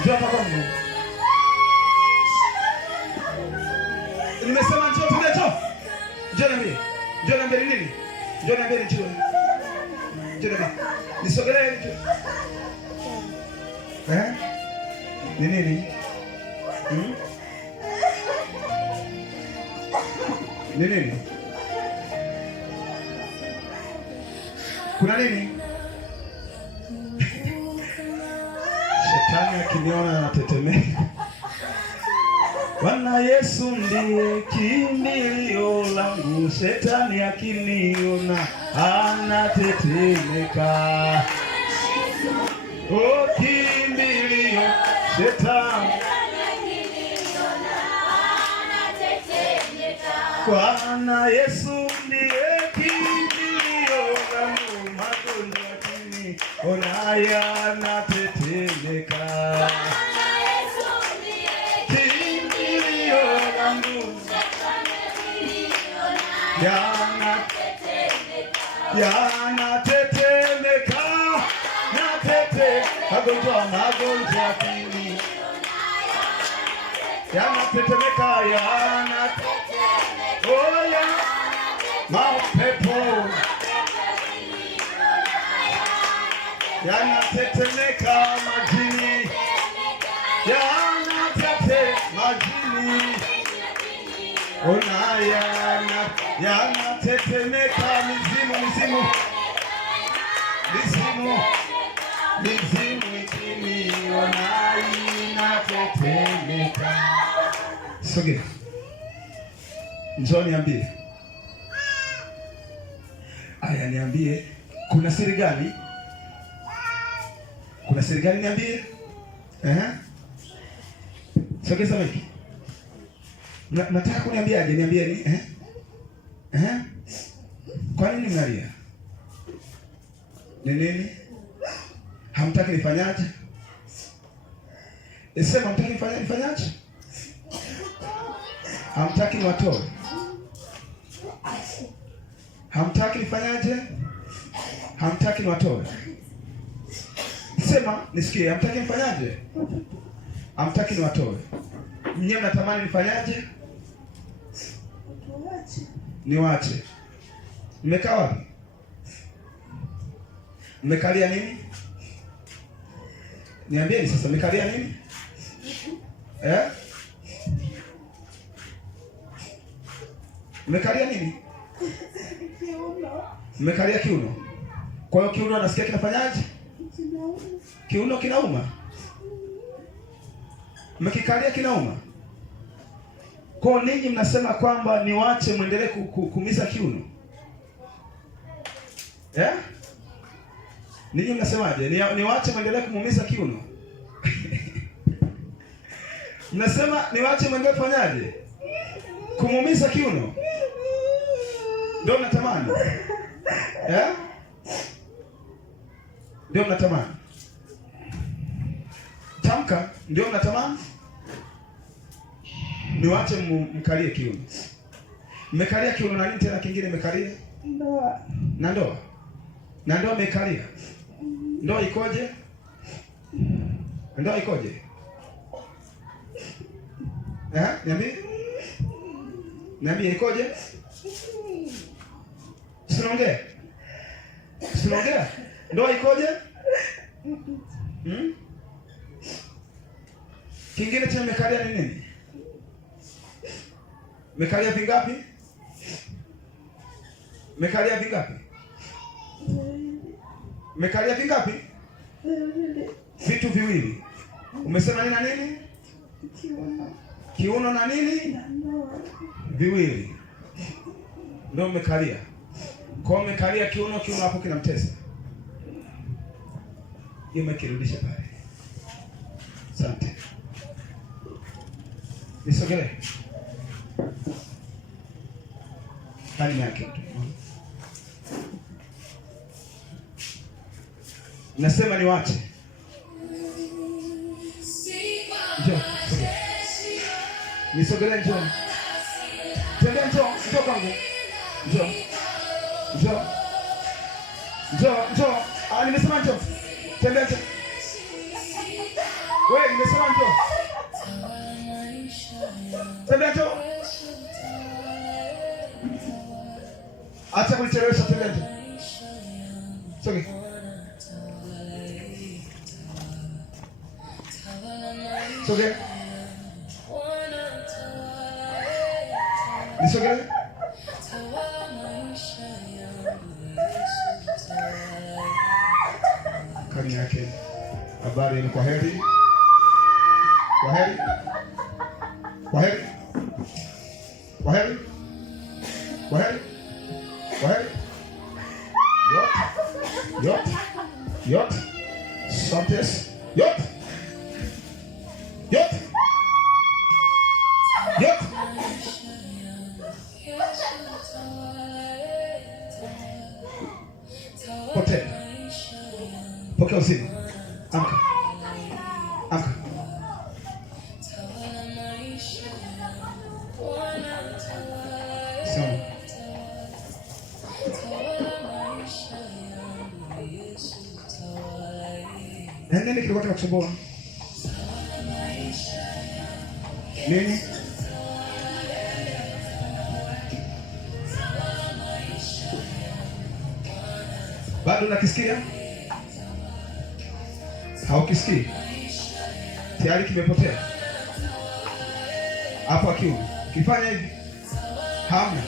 Njoo hapa kwangu. Nimesema njoo, tulia njoo. Njoo niambie. Njoo niambie nini? Njoo niambie njoo. Njoo niambie. Nisogelee njoo. Ni nini? Ni nini? Kuna nini? Shetani akiniona anatetemeka. Bwana Yesu ndiye kimbilio langu, shetani akiniona anatetemeka. Oh, kimbilio shetani Bwana Yesu ndiye kimbilio langu, magonjwa yakiniona yanatetemeka. Yanatetemeka, magonjwa yakini, yanatetemeka, oya, mapepo yanatetemeka majini, majini, ona yanatetemeka mizimu ikiniona inatetemeka. Sogea. Njoo niambie. Aya, niambie kuna siri gani? Kuna siri gani niambie? Sogeza miki. Nataka kuniambiaje? Niambie ni Kwa nini mnalia? Ni nini? Hamtaki nifanyaje? Sema hamtaki nifanyaje? Hamtaki niwatoe? Hamtaki nifanyaje? Hamtaki niwatoe? Sema nisikie, hamtaki nifanyaje? Hamtaki niwatoe. Mnyewe mnatamani nifanyaje? Niwache. Mmekaa wapi? Mmekalia nini? Niambieni sasa, mmekalia nini? Mmekalia nini? Mmekalia kiuno. Kwa hiyo kiuno anasikia kinafanyaje? Kiuno kinauma. Mmekikalia kinauma. Kwa ninyi mnasema kwamba niwache muendelee kuumiza kiuno. Ninyi mnasemaje? Niwache muendelee kumuumiza kiuno. Mnasema niwache muendelee kufanyaje? Kumuumiza kiuno. Ndio mnatamani? Ndio mnatamani? Tamka, ndio mnatamani? Niwache mkalie kiuno. Mmekalia kiuno na nini tena kingine mmekalia? Ndoa. Na ndoa? Na ndoa mmekalia? Ndoa ikoje? Ndoa ikoje? Niambie. Niambie ikoje? Sinaongea. Sinaongea. Ndoa ikoje? Kingine tena mmekalia ni nini? Mmekalia vingapi? Mmekalia vingapi? Mmekalia vingapi? Vitu viwili. Umesema nini na nini? Kiuno na nini? Viwili. Ndio mmekalia. Kwa mmekalia kiuno hapo kinamtesa. Hiyo mmekirudisha pale. Asante. Nisogelee. Hali yake. Nasema niwache. Njoo. Nisogelee, njoo. Tembea, njoo kwangu. Njoo. Nimesema njoo. Tembea. Wewe nimesema njoo. Tembea njoo. Acha kunichelewesha, tembea njoo. Soge. Soge. Nisoge. Kani yake. Habari ni kwa heri. Kwa heri. Kwa heri. Kwa heri. Kwa heri. Kwa heri. Yot. Yot. Santes. Yot. Yot. Yot. Pote. Pokea uzima. Amka. Amka. Sawa. Nini kilikuwa kinakusumbua? Nini? Bado nakisikia? Haukisikii? Tayari kimepotea. Hapo akiu. Kifanya hivi. Hamna.